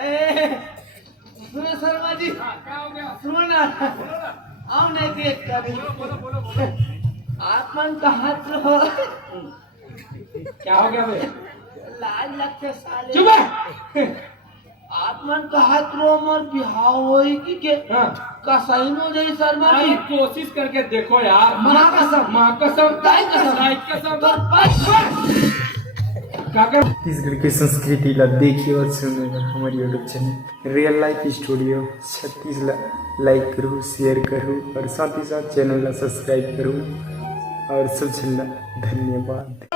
सुनो शर्मा जी, सुनो ना, आओ ना एक करी। आप मन का हाथ रहो। क्या हो गया बे? लाज लगते साले। चुप है। आप मन का हाथ रो मोर बिहाव होई की के हाँ। कसाईनो जई शर्मा जी। कोशिश करके देखो यार। माँ कसम, माँ कसम, गाय कसम, गाय कसम। तो बस काका छत्तीसगढ़ की संस्कृति ला देखिए और सुनिए हमारे YouTube channel real life studio 36 ला लाइक करूँ, शेयर करूँ और साथ ही साथ चैनल ला सब्सक्राइब करूँ और सबसे धन्यवाद।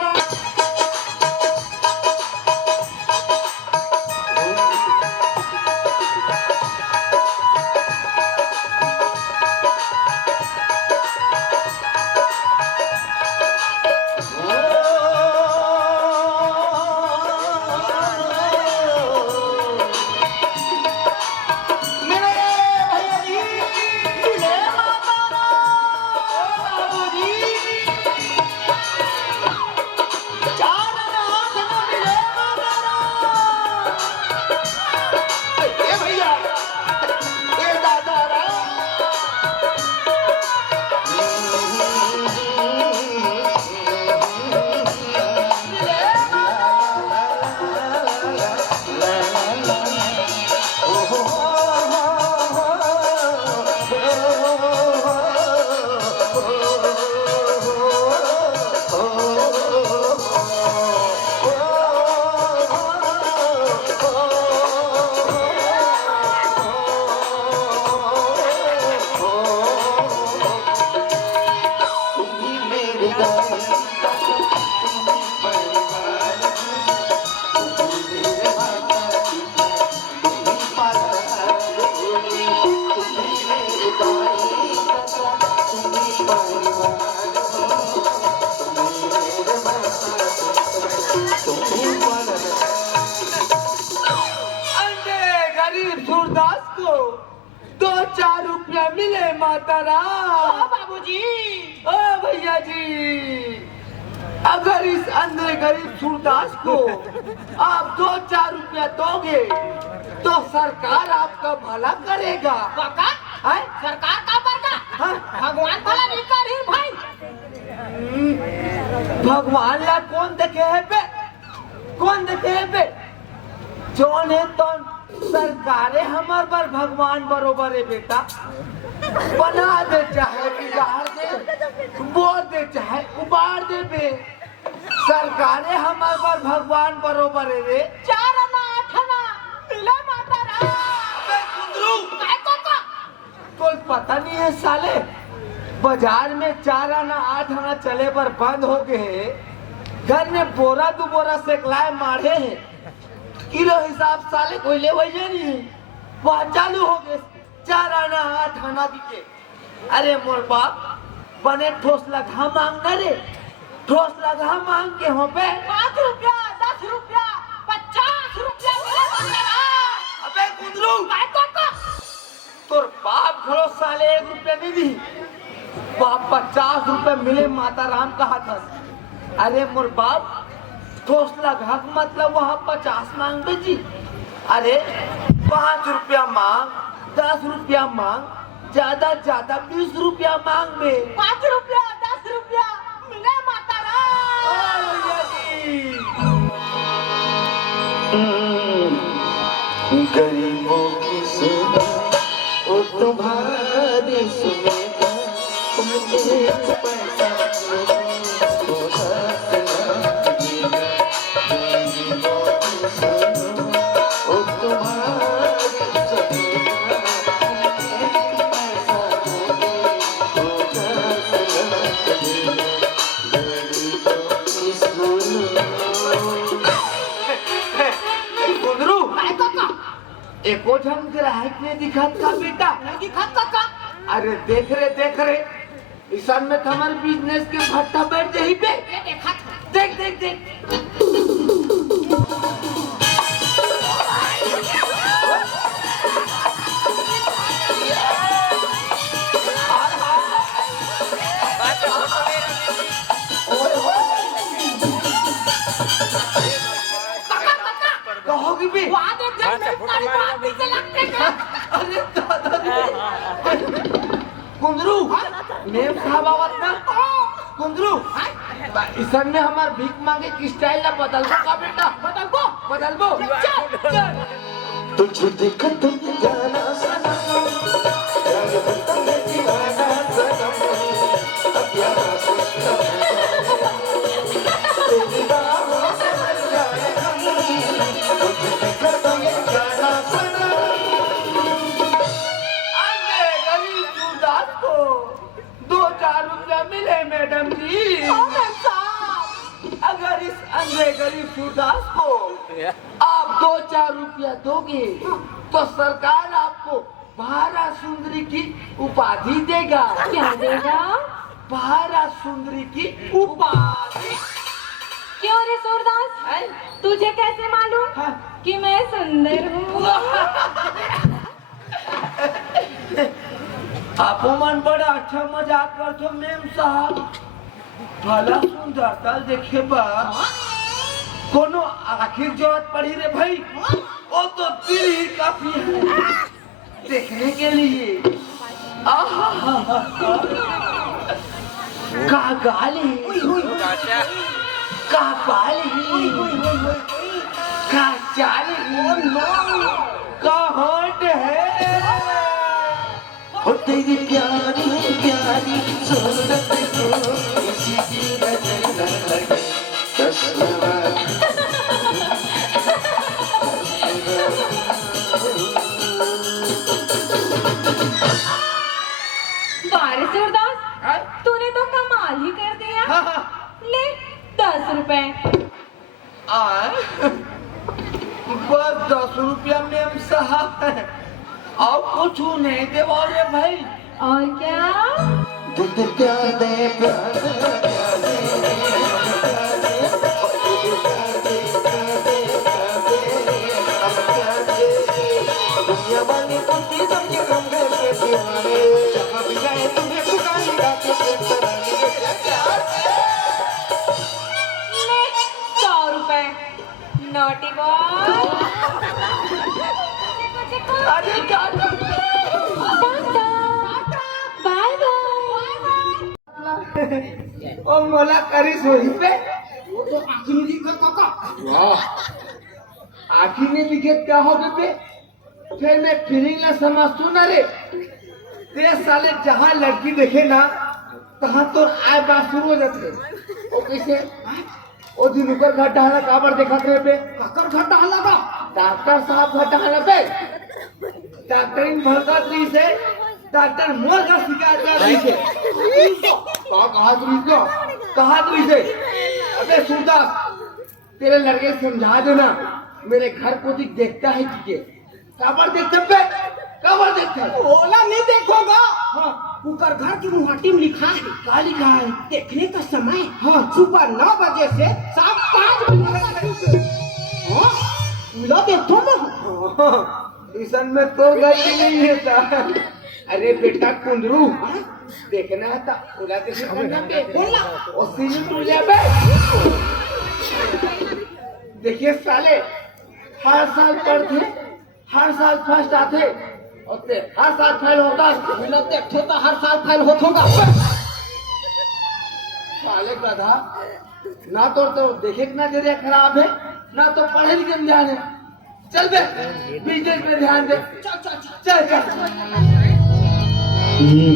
रुपया मिले माता राम। बाबूजी, ओ भैया जी, अगर इस अंधे गरीब सूरदास को आप 2-4 रुपया दोगे तो सरकार आपका भला करेगा। काका, है? सरकार का बरका, हाँ? भगवान भला नहीं करी भाई। भगवान ला कौन देखे है बे? कौन देखे है बे? जोन है तो सरकारे हमार पर भगवान बरोबर है बेटा। बना दे चाहे बिगाड़ दे, बोल दे चाहे उबाड़ दे बे, सरकारे हमार पर भगवान बरोबर है रे। 4 आना 8 आना मिला माता राम। अबे कुंदरू, काय काका? तो पता नहीं है साले, बाजार में 4 आना 8 आना चले पर बंद हो गए। घर में बोरा 2 बोरा सेकलाए मारे हैं, किलो हिसाब साले कोई ले वही नहीं, वहाँ चालू हो गए 4 आना 8 आना दिखे। अरे मोर बाप बने ठोस लगा मांग न रे, ठोस लगा मांग के हो पे 5 रुपया 10 रुपया 50 रुपया मिले माता राम। अबे कुंदरू, काय काका? तोर बाप घरो साले 1 रुपया नहीं दी, बाप 50 रुपया मिले माता राम कहा था। अरे मोर बाप ठोस लगा मतलब वहाँ 50 मांग बेची। अरे 5 रुपया मांग, 10 रुपया मांग, ज्यादा 20 रुपया मांग बे। 5 रुपया 10 रुपया मिले माता राम। गरीबों की सुनो वो तुम्हारी सुनेगा, तुम एक पैसा तो हंसना देगा। गरीबों की सुनो वो तुम्हारी सुनेगा, एक पैसा तो हंसना देगा। गरीबों की सुनो। कुंदरू, काय काका? एको ढंग ग्राहक ने दिखत का बेटा? नहीं दिखा काका? अरे देख रे इसन में हमारे बिजनेस के भट्टा बैठ जाही पे। ये देखा था। देख काका काका, कहोगी भी वहाँ देख जब मैं हमारी बात पीछे लगते हैं। अरे दादा कुंदरू मेम साहब आवत ना कुंदरू इसन में हमार भीख मांगे की स्टाइल ना बदल का बेटा बदल बो तुझे देखा तुम जाना सनम प्यार होता है दीवाना सनम अब प्यारा सिस्टम तेरी बाहों से भर जाए हम तुझे देखा तुम जाना सनम अंधे गरीब सूरदास को 2-4 रुपया मिले मैडम जी। अगर इस अंधे गरीब सूरदास को आप 2-4 रुपया दोगे तो सरकार आपको भारा सुंदरी की उपाधि देगा। क्या देगा? भारा सुंदरी की उपाधि। क्यों रे सूरदास, तुझे कैसे मालूम हाँ। कि मैं सुंदर हूँ? आपो मन बड़ा अच्छा मजाक करते मेम साहब। भला सुंदरता देखे बा कोनो आखिर जरूरत पड़ी रे भाई, वो तो दिल ही काफी है देखने के लिए। आहा का गाली का पाली का चाली का होट है। हो तेरी प्यारी प्यारी सूरत को किसी की नजर न लगे चश्मा बारे सूरदास, तूने तो कमाल ही कर दिया। ले 10 रुपए। बस 10 रुपया मेम साहब और कुछ नहीं देवा रे भाई। और क्या? दिल प्यार दे प्यार दे प्यार दे दुनिया वाली कुत्ती सबके कम घर के दीवाने जहाँ भी गए तुम्हें पुकार गाते प्रेम कराने ले 100 रुपए। Naughty boy. अरे टाटा बाय बाय। ओ मोला करिस वही पे वाह आखिर में लिखे क्या हो गए पे फिर मैं फीलिंग ना समझतू ना रे। ते साले जहाँ लड़की देखे ना तहाँ तो आय बात शुरू हो जाते। ओ कैसे ओ दिन ऊपर घाटा हला काबर देखा थे पे काकर घाटा हला का डॉक्टर साहब घाटा हला पे डॉक्टर इन भड़का दी से डॉक्टर मोर का शिकायत कर रही थे। कहा तुम से अबे सूरदास तेरे लड़के समझा देना मेरे घर को देखता है कि काबर देखते पे काबर देखते ओला नहीं देखोगा। हाँ ऊपर घर की मुहाटी में लिखा है, क्या लिखा है देखने का समय हाँ सुबह 9 बजे से शाम 5 बजे तक। हाँ मिला देखो मैं। इसन में तो गलती नहीं है ता। अरे बेटा कुंदरू देखना है ता उला के समझना पे बोला और सीने टूट जाए बे। देखिए साले हर साल पढ़ते हर साल फर्स्ट आते और ते हर साल फेल होता मिला देखो तो हर साल फेल होगा। साले गधा ना तो देखे कि ना जरिया खराब है ना तो पढ़े लिखे में ध्यान है। चल बे बिजनेस में ध्यान दे चल चल चल चल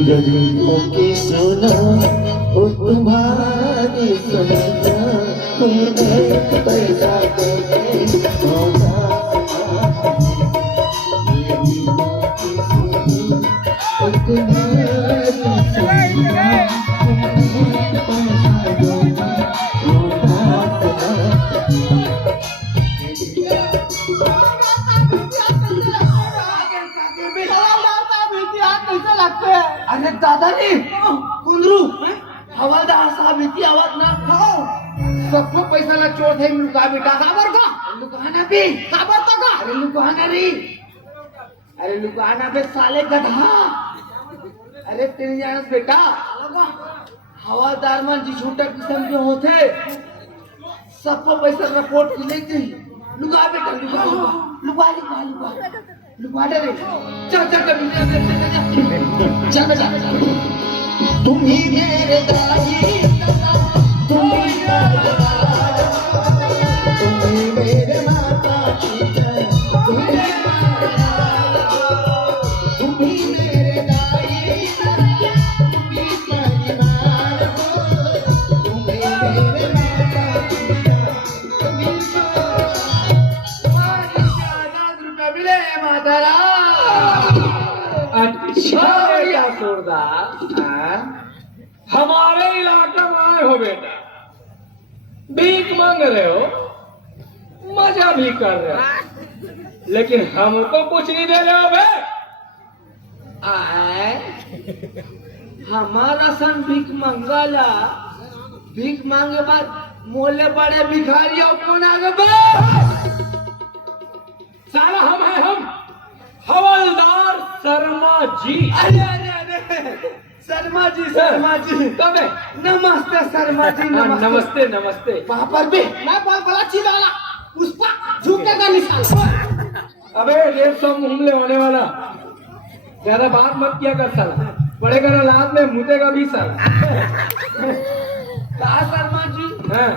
गरीबों की सुना ओ तुम्हारी सुना तुम्हें पैसा देने होगा गरीबों की सुना ओ तुम्हारी सुना तुम्हें पैसा देने कैसे लगते हैं? अरे दादाजी कुंदरू हवलदार साहब इतनी आवाज ना सबको पैसा ला चोर थे लुका बेटा खबर का लुकाना भी खबर तो का अरे लुकाना रे अरे लुकाना बे साले गधा अरे तेरी जानस बेटा हवादार मन जी छोटा किस्म के होते सबको पैसा रिपोर्ट की नहीं चाहिए लुका बेटा लुका लुका लुका लुका लुका दे रे चल चल चल बेटा तुम ही मेरे दाई तुम ही मेरे माता पिता तुम ही मेरे दाई तुम ही परिवार तुम ही मेरे माता पिता तुम ही अच्छा बेटा सूरदास, हमारे इलाके में आए हो बेटा, भीख मांग रहे हो, मजा भी कर रहे हो, लेकिन हमको कुछ नहीं दे रहे हो बे। आए हमारा सन भीख मंगला भीख मांगे बाद मोले बड़े भिखारियों कौन आगे बे साला हम हैं, हम हवलदार शर्मा जी। अरे अरे अरे शर्मा जी कब है? नमस्ते शर्मा जी नमस्ते नमस्ते। वहाँ पर भी मैं बोल बड़ा चीला वाला पुष्पा झुकने का निशान अबे 150 हमले होने वाला, ज्यादा बात मत किया कर साला, पड़ेगा ना लात में मुतेगा भी साला। कहा शर्मा जी हाँ,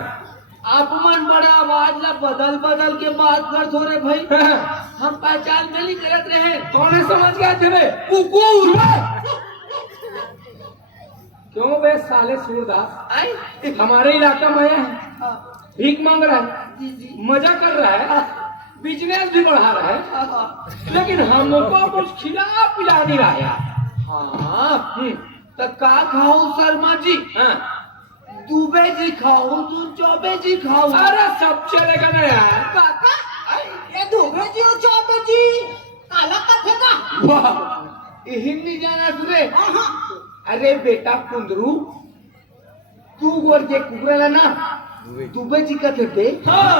आप मन बड़ा आवाज ला बदल बदल के बात कर थोड़े भाई हाँ। हम पहचान में नहीं करत रहे कौन है समझ गया तेरे? कुकुर क्यों बे साले सूरदास, आई हमारे इलाका में आया है, हाँ, भीख मांग रहा जी जी है, मजा कर रहा है, बिजनेस भी बढ़ा रहा है, हाँ, लेकिन हमको कुछ खिला पिला नहीं रहा यार। हाँ तो का खाऊं शर्मा जी हाँ। दुबे जी खाऊं तू चौबे जी खाऊं अरे सब चलेगा ना यार। काका ये धोबे जी और चौबे जी काला कथे का वाह यही नहीं जाना तुझे हाँ अरे बेटा कुंदरू तू गोर के कुकरा ना दुबे जी का थे बे हाँ।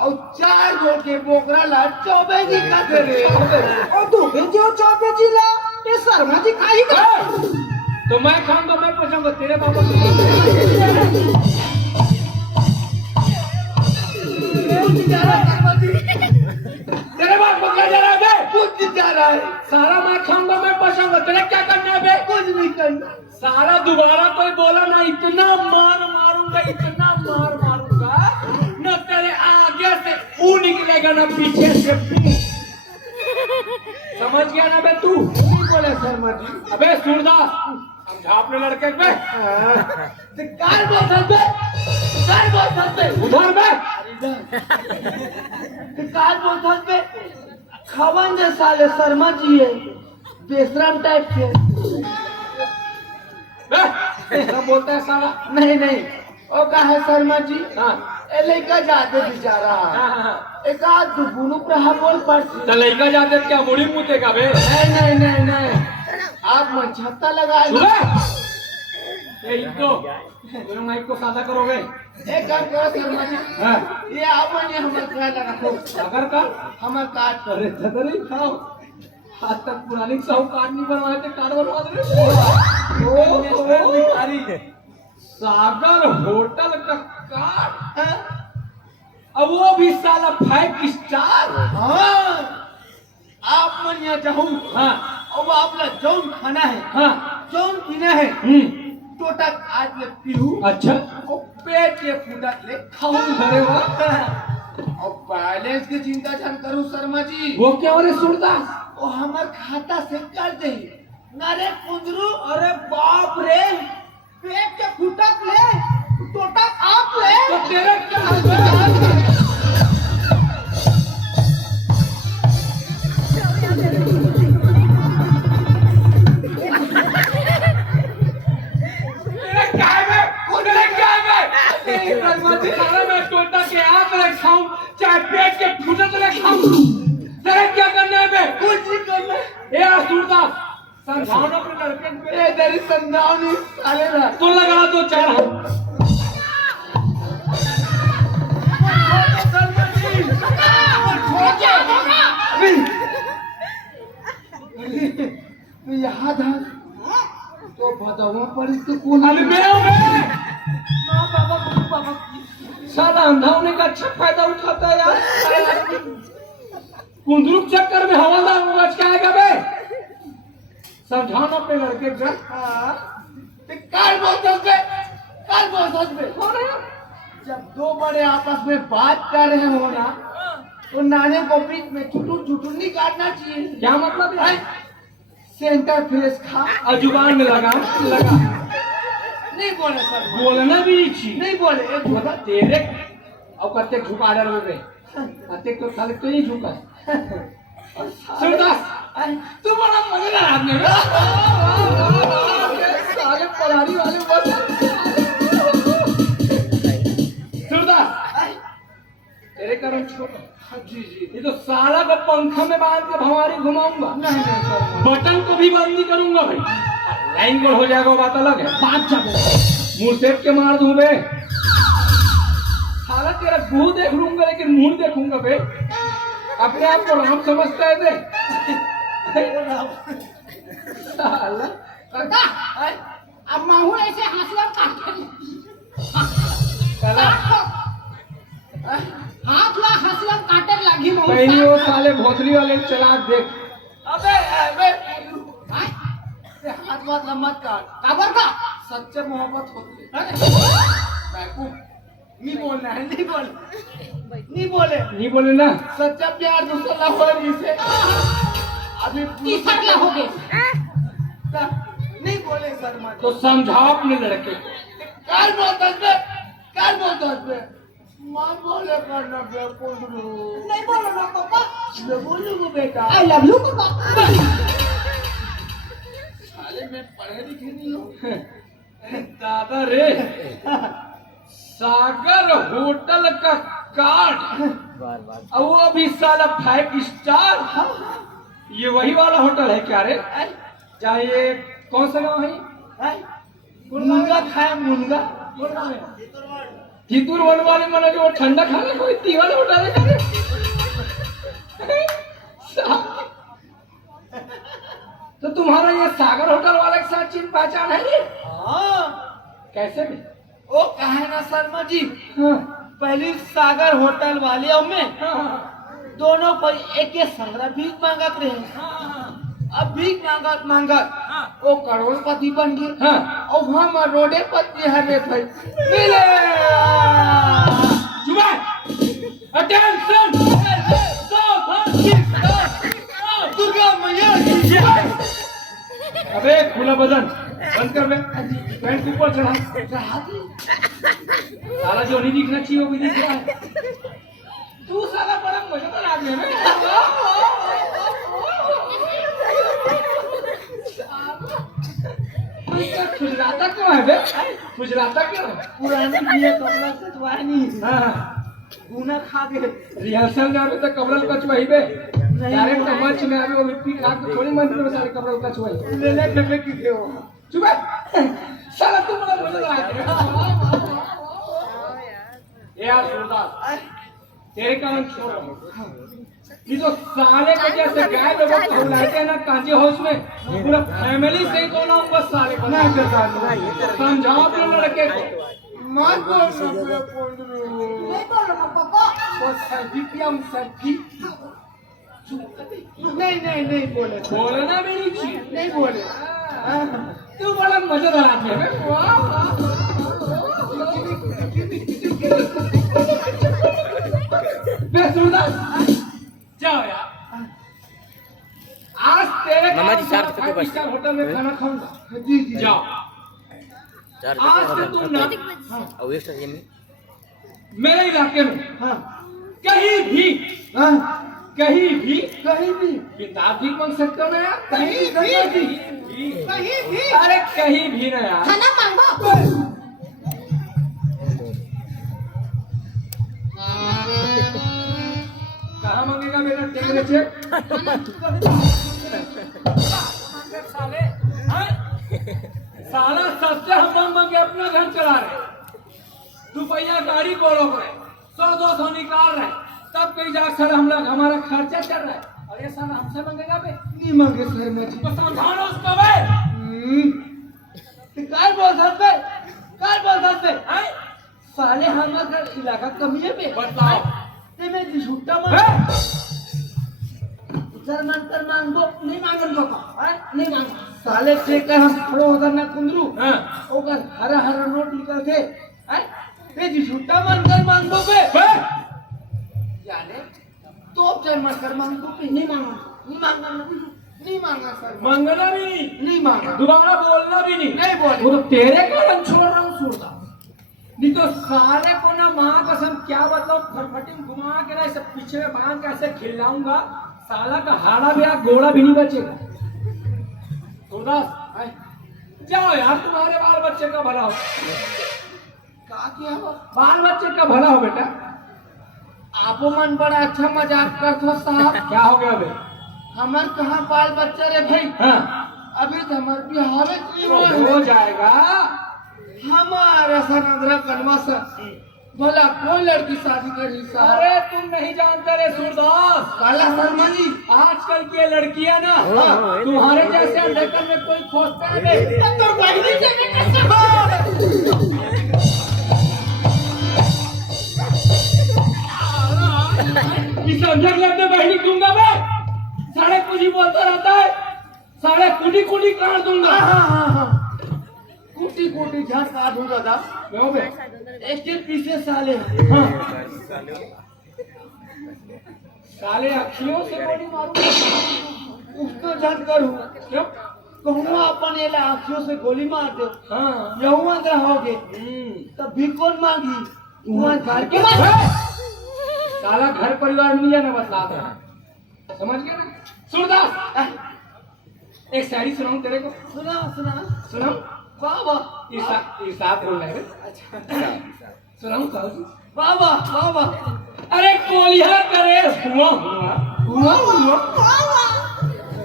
और 4 गोर के बोकरा ला चौबे जी का थे रे और धोबे जी और चौबे जी ला ये शर्मा जी खाई का तो मैं खाऊंगा, मैं पूछूंगा तेरे बाबा को। तेरे बाप को क्या जा रहा है बे? कुछ जा रहा है सारा मैं खाऊंगा, मैं पछाऊंगा, तेरे क्या करना है बे? कुछ नहीं करना सारा दोबारा कोई बोला ना, इतना मार मारूंगा, इतना मार मारूंगा, न तेरे आगे से ऊ निकलेगा ना पीछे से पू। समझ गया ना बे तू? नहीं बोले शर्मा जी अबे सूरदास, समझा अपने लड़के को बे। तो कार बोतल पे उधर बे। तो कार बोतल पे खवन जे साले शर्मा जी है बेशरम टाइप के बे, ऐसा बोलता है साला। नहीं नहीं ओ का है शर्मा जी हाँ। ए लड़का जाते बेचारा हाँ, हाँ। एक आध दुगुनु प्रहा बोल पड़ती तो लड़का जाते क्या मुड़ी मुतेगा बे? नहीं नहीं नहीं नहीं आप मन छत्ता लगाए ये इनको तुम माइक को सादा करोगे? एक काम करो शर्मा जी हाँ। ये आप मन ये हमारे कार्ड लगा अगर का हमारे कार्ड पर अरे छतरी खाओ, आज तक पुरानी साहूकार नहीं बनवाए थे, कार्ड बनवा दे। भिखारी सागर होटल का कार्ड, अब वो भी साला 5 स्टार। हाँ आप मन यहाँ जाऊँ हाँ अब आप ला जौन खाना है हाँ। जौन पीना है टोटा आज ले पीहू अच्छा, और पेट के फूटा ले खाऊं अरे वाह। और बैलेंस की चिंता जान करूं शर्मा जी वो क्या हो रहे सूरदास? वो हमार खाता से कर दे ना रे कुंदरू अरे बाप रे पेट के फूटक ले टोटा आप ले तो तेरे क्या खाऊं चाहे पेट के फूटे तो खाऊं, तेरे क्या करना है बे? कुछ नहीं करना ए सूरदास, समझाओ ना अपने लड़के को। ए तेरी समझाओ नहीं साले ना तो लगा दो 4 हाथ। याद है तो बताओ पर इसके कौन अरे मैं हूं मैं। माँ बाबा गुरु बाबा साला अंधा होने का अच्छा फायदा उठाता है यार। कुंदरुक चक्कर में हवादार मगज क्या आएगा बे? समझाना अपने लड़के को। काल बोलते बे जब दो बड़े आपस में बात कर रहे हो ना तो नाने को बीच में चुटुर नहीं काटना चाहिए। क्या मतलब है? सेंटर फ्रेश खा और जुबान में लगा नहीं बोले सर बोलना भी नहीं नहीं बोले एक बोला तेरे अब कत्ते झुका डर में कत्ते तो साले तो नहीं झुका। सूरदास तू बड़ा मजेदार आदमी है। साले परारी वाले बस। सूरदास तेरे कारण छोड़ जी ये तो साला को पंखा में बांध के भंवारी घुमाऊंगा। नहीं सर बटन को भी बंद नहीं करूंगा भाई। लाइन गोल हो जाएगा बात अलग है। बात जब मुंह सेट के मार दूं बे। साला तेरा मुंह देख लूंगा लेकिन मुंह देखूंगा बे। अपने आप को राम समझता है बे। साला अब माहौल ऐसे हंसला काटे हाथ ला हंसला काटे लगी माहौल कहीं वो साले भोसली वाले चालाक देख। अबे हाथ मत काट काबर का सच्चे मोहब्बत होती है। नहीं बोलना है नहीं बोले नहीं बोले ना सच्चा प्यार दूसरा हो इसे अभी तीसरा हो गए नहीं बोले सर मत तो समझाओ अपने लड़के को। काल बोलता है मां बोले करना बे कुंदरू नहीं बोलो ना पापा मैं बोलूंगा बेटा आई लव यू पापा साले मैं पढ़े लिखे नहीं हूँ दादा रे सागर होटल का कार्ड और वो भी साला 5 स्टार। ये वही वाला होटल है क्या रे? चाहे कौन सा गाँव है? मुनगा खाया मुनगा चितूर वन वाले मना जो ठंडा खाना कोई तीवन होटल है क्या रे? तो तुम्हारा ये सागर होटल वाले के साथ चिन्ह पहचान है ये? कैसे भी? ओ कहे ना शर्मा जी हाँ, पहली सागर होटल वाले और मैं हाँ, दोनों पर एक संग्रह भीख मांगत रहे। अब भीख मांगत वो करोड़पति बन गए हाँ। और हम रोडे पर बिहारे थे मिले। अटेंशन दुर्गा मैया की जय। अबे खुला बदन बंद कर बे। पैंट ऊपर चढ़ा। साला जो नहीं दिखना चाहिए वो भी दिख रहा है। तू साला बड़ा मजेदार आदमी है खुजलाता क्यों है बे? खुजलाता क्यों है? पुरानी बिया कपड़ा सचवाए नहीं हाँ, गुना खा के रिहर्सल में अभी तक कपड़ा कचवाई बे। डायरेक्ट मंच में अभी वो मिट्टी खा के थोड़ी मंच में सारे कपड़ा कचवाई। ले ले फेंके की थे वो चुप है। साला तू बड़ा मजेदार आदमी है। यार सूरदास तेरे कारण छोड़ रहा हूँ। ये तो साले को जैसे गाय लोगों को बुलाते हैं ना कांचे हाउस में पूरा फैमिली से तो ना बस साले को ना करता। समझाओ अपने लड़के को। मत बोल ना कुंदरू नहीं बोलो ना पापा बस सभी पिया सभी नहीं बोले बोलना भी नहीं चाहिए। नहीं बोले तू बड़ा मजेदार आदमी है। वाह वाह। बे सूरदास जाओ यार आज तेरे मामा जी, 4 रुपए बस। होटल में खाना खाऊंगा। जी जाओ 4 आज से तुम ना और एक्स्ट्रा ये मेरे इलाके में हाँ कहीं भी हाँ कहीं भी कहीं भी किताब भी मांग सकते हो ना यार। कहीं भी अरे कहीं भी ना यार। खाना मांगो कहाँ मांगेगा बेटा? टेंगरे चेक साले हाँ? साला सस्ते हम मांगे अपना घर चला रहे। रुपया गाड़ी को रोक रहे 100-200 निकाल रहे तब कहीं जा सर हम लोग हमारा खर्चा चल रहा है और ये साला हमसे मांगेगा बे। नहीं मांगे सर मैं जी तो समझाओ उसको बे। काय बोल सकते हैं साले हमारा इलाका कमी है बे बताओ ते मैं झूठा बे। शर्मन कर मांगो नहीं मांगन बाबा नहीं मांगा साले चेकर हम खड़ो होकर ना कुंदरू हाँ ओकर हरा हरा नोट निकल थे ते जी छुट्टा मन कर मांगो बे याने तो शर्मन कर मांगो पे नहीं मांगा नहीं मांगा सर मांगना भी नहीं मांगा दोबारा बोलना भी नहीं बोले वो तो तेरे कारण छोड़ रहा हूँ सूरदास नहीं तो साले को ना माँ कसम क्या बताओ फटफटी घुमा के ना इसे पीछे में बांध के ऐसे खिलाऊंगा साला का हाड़ा भी घोड़ा भी नहीं बचेगा सूरदास जाओ यार तुम्हारे बाल बच्चे का भला हो का किया हो बाल बच्चे का भला हो बेटा आपो मन बड़ा अच्छा मजाक करते हो साहब क्या हो गया बे हमार कहाँ बाल बच्चा रे भाई हाँ अभी तो हमार बिहार तो हो जाएगा हमारा सनंदरा कनवा से भला कोई लड़की शादी करी साहब अरे तुम नहीं जानते रे सूरदास काला शर्मा जी आजकल की ये लड़कियां ना तुम्हारे जैसे अंधेकन में कोई खोजता है बे। तो बहनी से मैं कैसे इस अंधेर लगते बहनी दूंगा मैं साढ़े कुछ ही बोलता रहता है साढ़े कुटी काट दूंगा कुटी कुटी झाड़ काट होगा था क्यों बे एक के पीछे साले हाँ। साले अखियों से गोली मारूंगा उसको झट करूँ क्यों कहूँ अपन ये आँखियों से गोली मार दो हाँ यहूँ अंदर होगे तब भी कौन मांगी वहाँ घर के साला घर परिवार नहीं है ना बतला रहा है समझ गया ना सूरदास एक शायरी सुनाऊं तेरे को सुना सुना सुनाऊं बाबा ईसाफ बोल रहे हैं सुनाऊं बाबा बाबा अरे कोलिया करे हुआ हुआ हुआ हुआ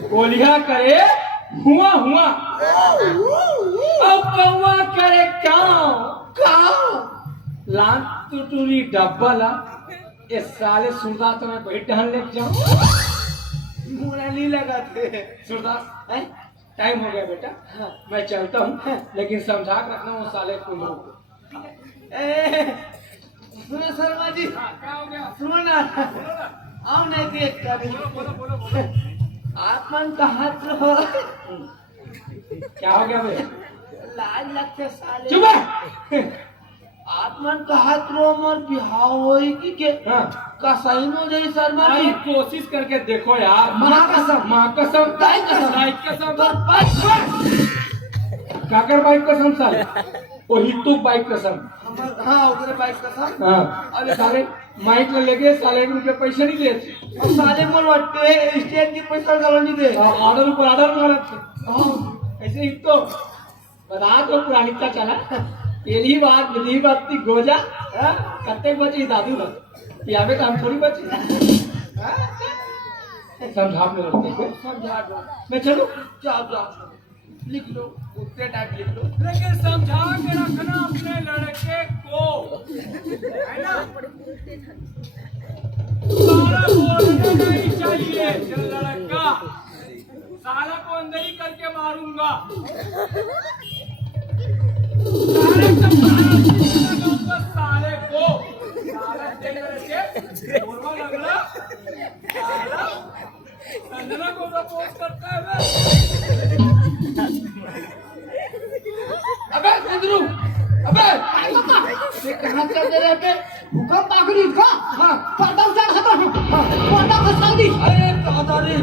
कोलिया करे हुआ हुआ अब कौवा करे काव लान टूटूरी डब्बा ला ये साले सूरदास तो मैं कोई टहल ले जाऊं मुरा नहीं लगाते सूरदास टाइम हो गया बेटा मैं चलता हूँ लेकिन समझा के रखना वो साले को सुनो शर्मा जी क्या हो गया सुनो ना आओ नहीं देख कर आप मन का हाथ रहो क्या हो गया भाई लाज लगते साले चुप है आप मन का हाथ रो मोर बिहाव होई कि हाँ का सही में हो जाई शर्मा भाई जी कोशिश करके देखो यार माँ कसम माँ कसम दाई कसम दाई कसम तो बस काकर बाइक कसम साले वो हितू बाइक कसम हाँ उधर बाइक कसम हाँ अरे साले माइक में लेके साले को रुपये पैसे नहीं दिए और साले मोर वट्टे स्टेज की पैसा गलो नहीं दे ऑर्डर ऊपर ऑर्डर मारा थे ऐसे ही तो बता तो पुरानिकता चला पहली बात मिली बात थी गोजा कत्ते बची दादू ना यहाँ पे काम थोड़ी बची समझा अपने लड़के को समझा दो मैं चलूं जाओ जाओ लिख लो उतने टाइप लिख लो लेकिन समझा के रखना अपने लड़के को है ना सारा बोलना नहीं चाहिए चल लड़का साला को अंदर ही करके मारूंगा साले साले को साला के बोलवा लगला साला अंजना को प्रपोज करता है अबे कुंदरू अबे ये कहाँ चल रहे थे भूकंप आखिरी का हाँ पर्दा उतार खत्म हाँ पर्दा खसाल दी अरे दादा रे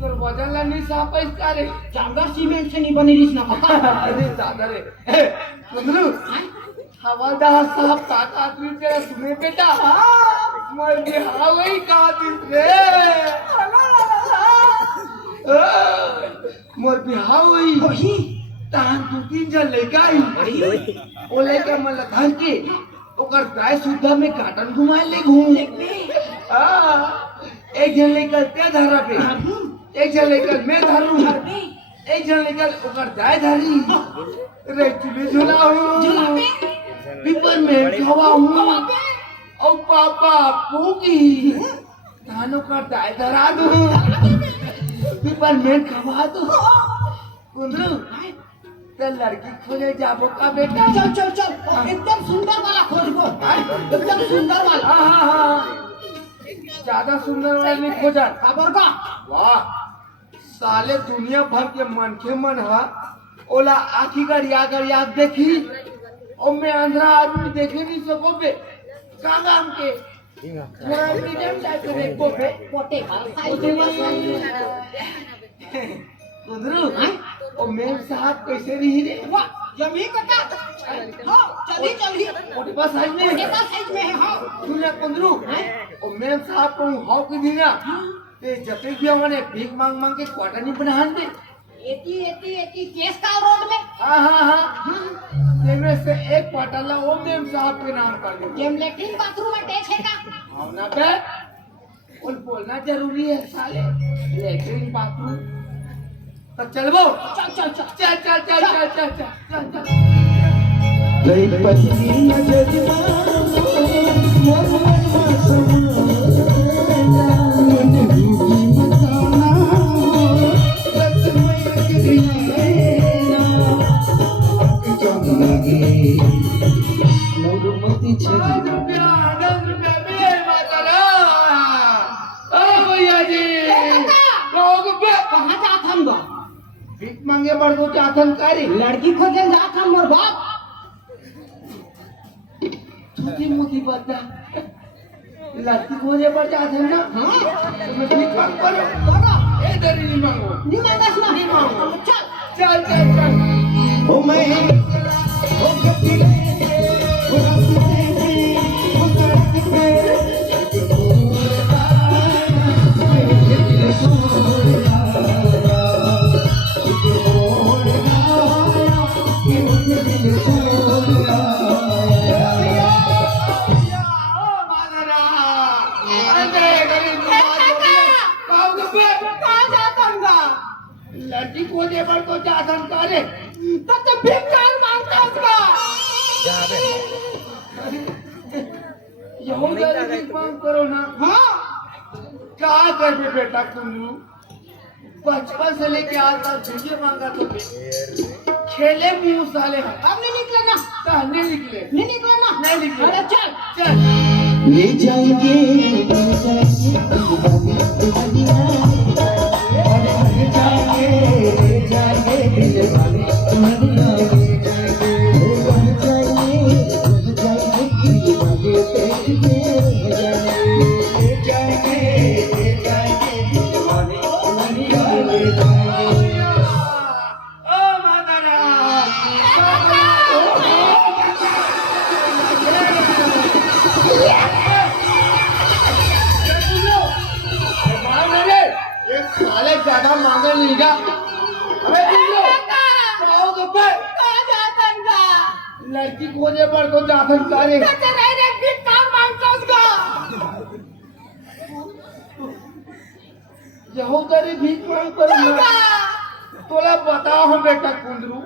दरवाजा ला नहीं साफ इसका रे चादर सीमेंट से नहीं बनी रिस ना अरे दादा रे कुंदरू हवादार साहब काका आदमी तेरा सुने बेटा मैं बिहार वही कहा दिन रे मोर बिहार वही तान तू तीन जन लेके आई ओ लेके मन धर के ओकर गाय सुधा में काटन घुमाए ले घूम एक जन लेकर ते धारा पे एक जन लेकर मैं धारू एक जन लेकर ओकर गाय धारी रे चुले झुलाऊं पीपर में खवाऊं और पापा पूगी धानों का गाय धरा दूं पीपर में खवा दूं कुंदरू ते लड़की खोजे जाबो का बेटा चल चल चल एकदम सुंदर वाला खोज को एकदम सुंदर वाला हाँ हाँ हाँ ज्यादा सुंदर वाला नहीं खोजा खबर का वाह साले दुनिया भर के मन के मन हा ओला आखी गरिया देखी और मैं अंधरा आदमी देखे नहीं सको बे का नाम के थोड़ा मीडियम टाइप के देखो बे पोटे का उधर ओ मेम साहब कैसे रही रे वाह जमी कटा हां चली मोटे पास साइज में पोटे का साइज में है हां सुने कुंदरू ओ मेम साहब को हाउ के दिना ते जते भी हमने भीख मांग के क्वार्टर नहीं बनाहन दे एती केस का रोड में हाँ तेरे से एक क्वार्टर ओ मेम साहब के नाम कर दे जेम लेट्रिन बाथरूम अटैच है का हाँ ना बे उन बोलना जरूरी है साले लेट्रिन बाथरूम तो चलबो चल लई पत्नी नजरमा कहां जात हम बा भीख मांगे बढ़ दो आतंकारी लड़की खोजन जात हम मोर बाप छोटी मोटी बात है लड़की खोजे बढ़ जाते हैं ना हां तुम्हें भीख मांग करो बाबा ए दरी नहीं मांगो नहीं मांगस ना नहीं मांगो चल ओ मैं ओ गति ओ लड़की खोजे बढ़ तो आतंकारी तब तो भीख मांगता उसका यहूं दरी भीख मांग करो ना हां क्या कर बे बेटा कुंदरू बचपन से लेके आज तक भिखे मांगा तो खेले मुंह साले अब नहीं निकला ना कहने निकले नहीं निकला ना नहीं निकले अरे चल चल ले जाएंगे दिल वाले तुम्हारे ज्यादा मांगा नहीं जा लड़की खोजे पर तो जाफर करे यहू तेरी भीख मांग कर तोला बताओ हम बेटा कुंदरू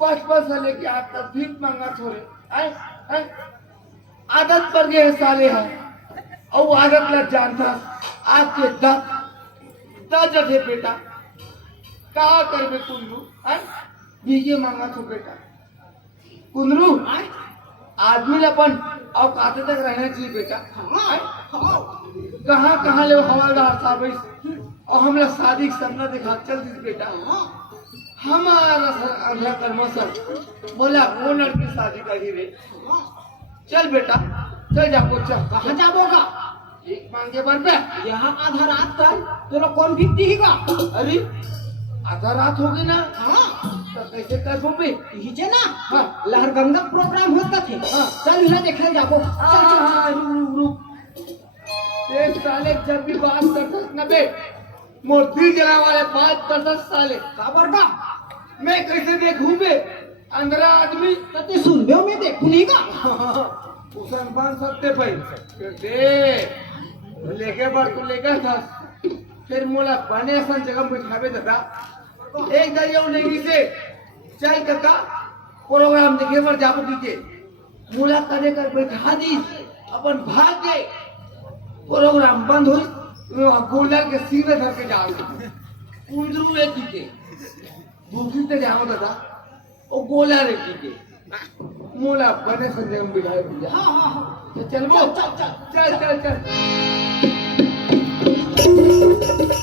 बचपन से लेके आज तक भीख मांगा थोड़े आदत पर गए साले है और आदत लग जानता आज के दस है बेटा क्या करबे कुंदरू भीखे मांगा तो बेटा कुंदरू आदमी अपन औकात तक रहना चाहिए बेटा कहाँ कहाँ ले हवालदार साहब और हमला शादी सपना दिखा चल दी बेटा हमारा अगला कर्म सर बोला वो लड़की शादी करी रे चल बेटा चल जाओ चल कहाँ जाबोगा भीख मांगे बर पे यहाँ आधा रात कर तो लोग कौन भीख दीगा अरे आधा रात हो गई ना हाँ तो कैसे कर बे हिचे ना हाँ लहर गंगा प्रोग्राम होता थे हाँ। चल इन्हें देखे जाबो रुक एक साले जब भी बात करता न बे मूर्ति जला वाले बात करता साले खबर का मैं कैसे देखूं बे अंदर आदमी तते सुन बे मैं देखू नहीं का उसन बन सकते भाई दे लेके बढ़ तो लेकर था फिर मोला बने सन जगह बिठावे दादा एक दरिया नहीं से चल काका प्रोग्राम देखे पर जाबो दीजिए मोला करे कर बैठा दी अपन भाग गए प्रोग्राम बंद हुई गोलर के सीने धर के जाओ कुंदरू एक के भूखी ते जाओ दादा ओ गोला रे के मूला बने संजय में बिठाए भैया हाँ हाँ हाँ चल वो चल चल चल चल चल चल